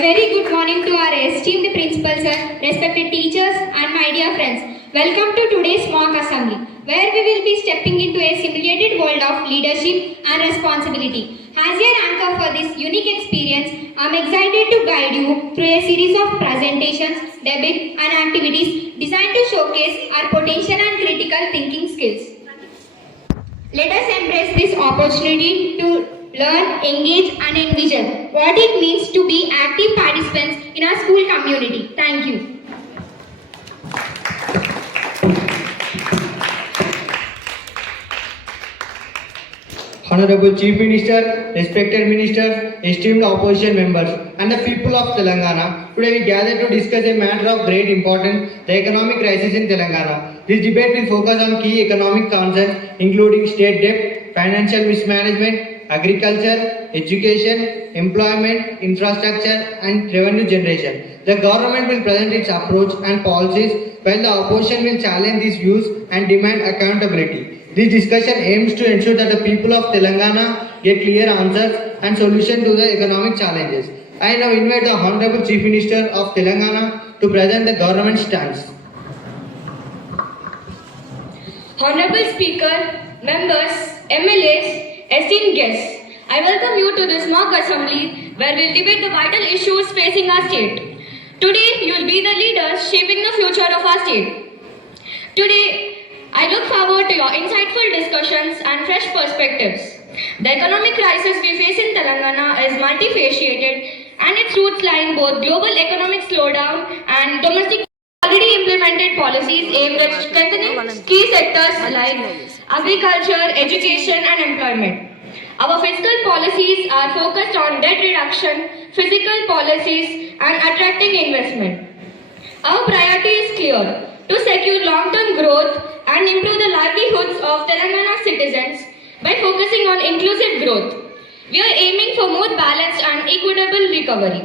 very good morning to our esteemed principal sir, respected teachers and my dear friends. Welcome to today's mock assembly, where we will be stepping into a simulated world of leadership and responsibility. As your anchor for this unique experience, I am excited to guide you through a series of presentations, debates and activities designed to showcase our potential and critical thinking skills. Let us embrace this opportunity to learn, engage and envision what it means to be active participants in our school community. Thank you. Honorable Chief Minister, respected ministers, esteemed opposition members, and the people of Telangana, today we gather to discuss a matter of great importance, the economic crisis in Telangana. This debate will focus on key economic concerns including state debt, financial mismanagement, agriculture, education, employment, infrastructure, and revenue generation. The government will present its approach and policies, while the opposition will challenge these views and demand accountability. This discussion aims to ensure that the people of Telangana get clear answers and solutions to the economic challenges. I now invite the Honorable Chief Minister of Telangana to present the government stance. Honorable Speaker, members, MLAs, esteemed guests, I welcome you to this mock assembly where we'll debate the vital issues facing our state. Today, you'll be the leaders shaping the future of our state. Today, I look forward to your insightful discussions and fresh perspectives. The economic crisis we face in Telangana is multifaceted and its roots lie in both global economic slowdown and domestic already implemented policies aimed at strengthening key sectors like agriculture, education and employment. Our fiscal policies are focused on debt reduction, fiscal policies and attracting investment. Our priority is clear: to secure long-term growth and improve the livelihoods of Telangana citizens by focusing on inclusive growth. We are aiming for more balanced and equitable recovery.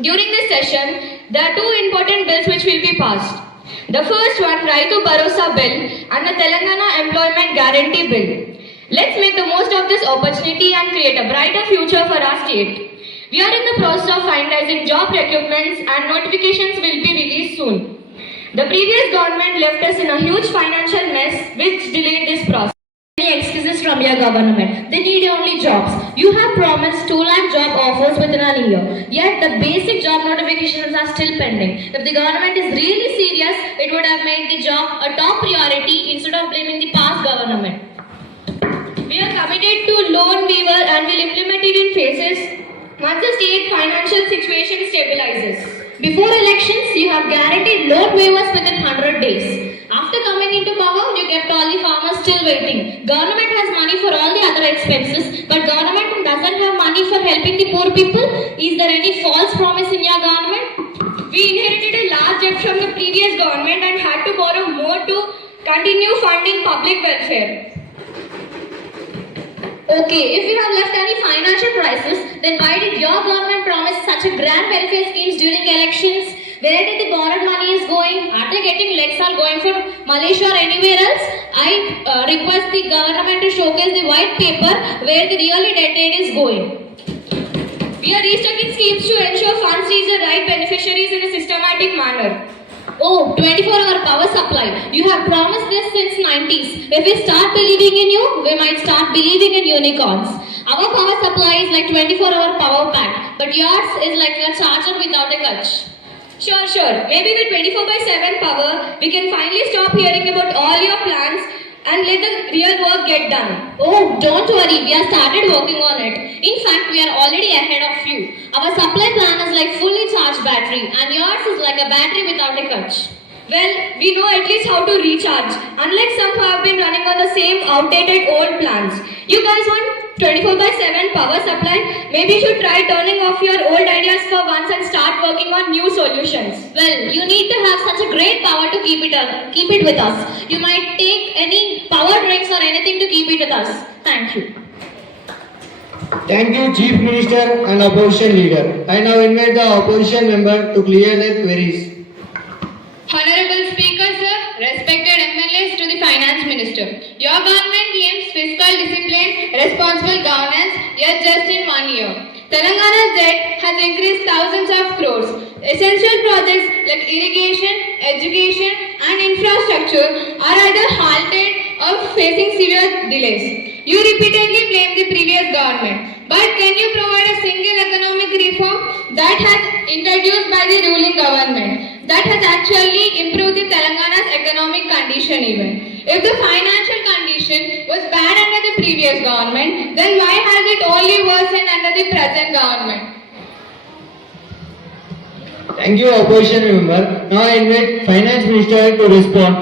During this session, there are two important bills which will be passed. The first one, Raitu Bharosa Bill and the Telangana Employment Guarantee Bill. Let's make the most of this opportunity and create a brighter future for our state. We are in the process of finalizing job recruitments and notifications will be released soon. The previous government left us in a huge financial mess which delayed this process. Any excuses from your government? They need only jobs. You have promised 2 lakh job offers within a year. Yet the basic job notifications are still pending. If the government is really serious, it would have made the job a top priority instead of blaming the past government. We are committed to loan waiver and will implement it in phases once the state financial situation stabilizes. Before elections, you have guaranteed loan waivers within 100 days. After coming into power, you kept all the farmers still waiting. Government has money for all the other expenses, but government doesn't have money for helping the poor people. Is there any false promise in your government? We inherited a large debt from the previous government and had to borrow more to continue funding public welfare. Okay, if you have left any financial crisis, then why did your government promise such a grand welfare schemes during elections? Where did the borrowed money is going? Are they getting legs or going for Malaysia or anywhere else? I request the government to showcase the white paper where the really debt aid is going. We are restocking schemes to ensure funds reach the right beneficiaries in a systematic manner. Oh, 24-hour power supply. You have promised this since 90s. If we start believing in you, we might start believing in unicorns. Our power supply is like 24-hour power pack, but yours is like a charger without a clutch. Sure. Maybe with 24/7 power, we can finally stop hearing about all your plans and let the real work get done. Oh, don't worry, we have started working on it. In fact, we are already ahead of you. Our supply plan is like fully charged battery and yours is like a battery without a clutch. Well, we know at least how to recharge, unlike some who have been running on the same outdated old plans. You guys want 24/7 power supply? Maybe you should try turning off your old ideas for once and start working on new solutions. Well, you need to have such a great power to keep it with us. You might take any power drinks or anything to keep it with us. Thank you. Thank you, Chief Minister and Opposition Leader. I now invite the Opposition member to clear their queries. Honorable Speaker, sir, respected MLA MLAs to the Finance Minister. Your government claims fiscal discipline, responsible governance, yet just in 1 year. Telangana's debt has increased thousands of crores. Essential projects like irrigation, education and infrastructure are either halted or facing severe delays. You repeatedly blame the previous government. But can you provide a single economic reform that has introduced by the ruling government that has actually improved the Telangana's economic condition even? If the financial condition was bad under the previous government, then why has it only worsened under the present government? Thank you, opposition member. Now I invite Finance Minister to respond.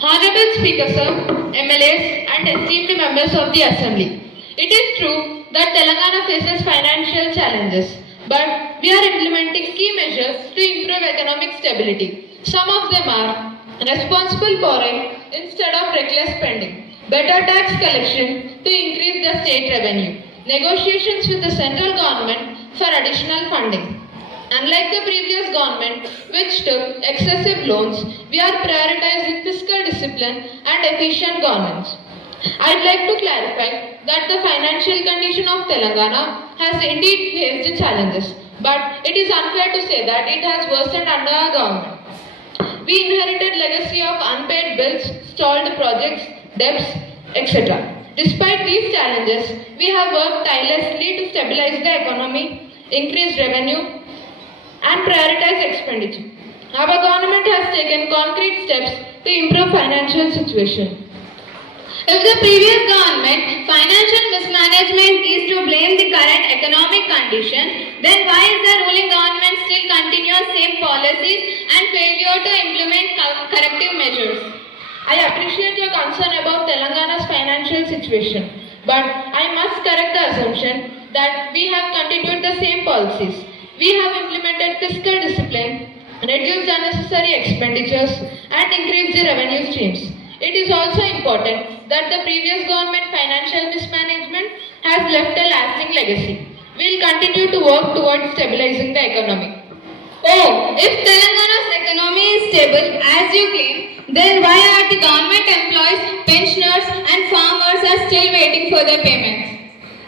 Honorable Speaker Sir, MLAs and esteemed members of the Assembly. It is true that Telangana faces financial challenges, but we are implementing key measures to improve economic stability. Some of them are responsible borrowing instead of reckless spending, better tax collection to increase the state revenue, negotiations with the central government for additional funding. Unlike the previous government, which took excessive loans, we are prioritizing fiscal discipline and efficient governance. I'd like to clarify that the financial condition of Telangana has indeed faced challenges, but it is unfair to say that it has worsened under our government. We inherited legacy of unpaid bills, stalled projects, debts, etc. Despite these challenges, we have worked tirelessly to stabilize the economy, increase revenue, and prioritize expenditure. Our government has taken concrete steps to improve financial situation. If the previous government financial mismanagement is to blame the current economic conditions, then why is the ruling government still continues same policies and failure to implement corrective measures? I appreciate your concern about Telangana's financial situation, but I must correct the assumption that we have continued the same policies. We have implemented fiscal discipline, reduced unnecessary expenditures, and increased the revenue streams. It is also important that the previous government financial mismanagement has left a lasting legacy. We will continue to work towards stabilizing the economy. Oh, if Telangana's economy is stable, as you claim, then why are the government employees, pensioners, and farmers are still waiting for their payments?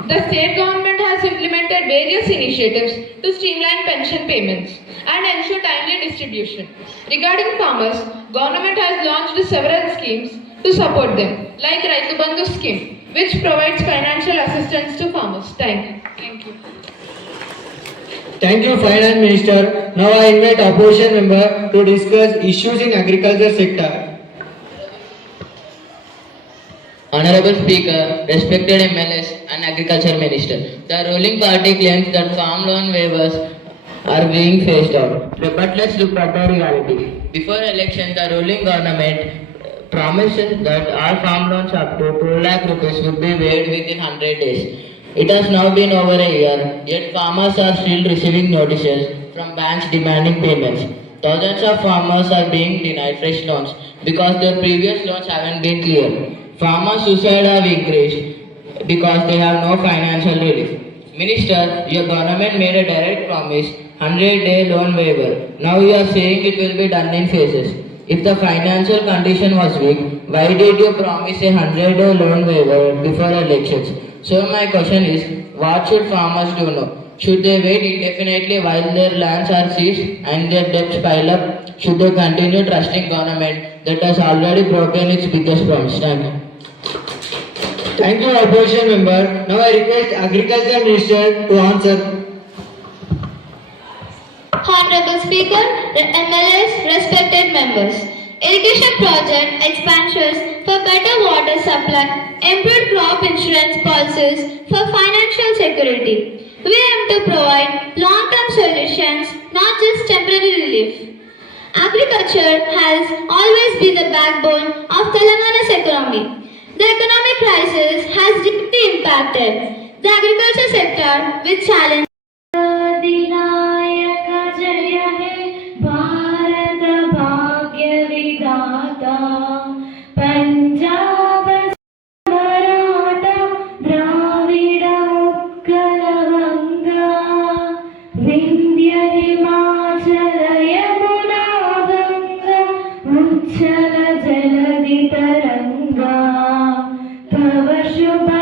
The state government has implemented various initiatives to streamline pension payments and ensure timely distribution. Regarding farmers, government has launched several schemes to support them, like Raitu Bandhu scheme, which provides financial assistance to farmers. Thank you. Thank you, Finance Minister. Now I invite opposition member to discuss issues in agriculture sector. Honorable Speaker, respected MLAs and Agriculture Minister, the ruling party claims that farm loan waivers are being phased out. But let's look at the reality. Before election, the ruling government promises that all farm loans up to 2 lakh rupees would be waived within 100 days. It has now been over a year, yet farmers are still receiving notices from banks demanding payments. Thousands of farmers are being denied fresh loans because their previous loans haven't been cleared. Farmer suicide have increased because they have no financial relief. Minister, your government made a direct promise, 100-day loan waiver. Now you are saying it will be done in phases. If the financial condition was weak, why did you promise a 100-day loan waiver before elections? So my question is, what should farmers do now? Should they wait indefinitely while their lands are seized and their debts pile up? Should they continue trusting government that has already broken its biggest promise? Thank you. Thank you, opposition member. Now I request Agriculture Minister to answer. Honorable Speaker, MLAs, respected members. Irrigation project expansions for better water supply, improved crop insurance policies for financial security. We aim to provide long-term solutions, not just temporary relief. Agriculture has always been the backbone of Telangana's economy. The economic crisis has deeply impacted the agriculture sector with challenges. जल hereby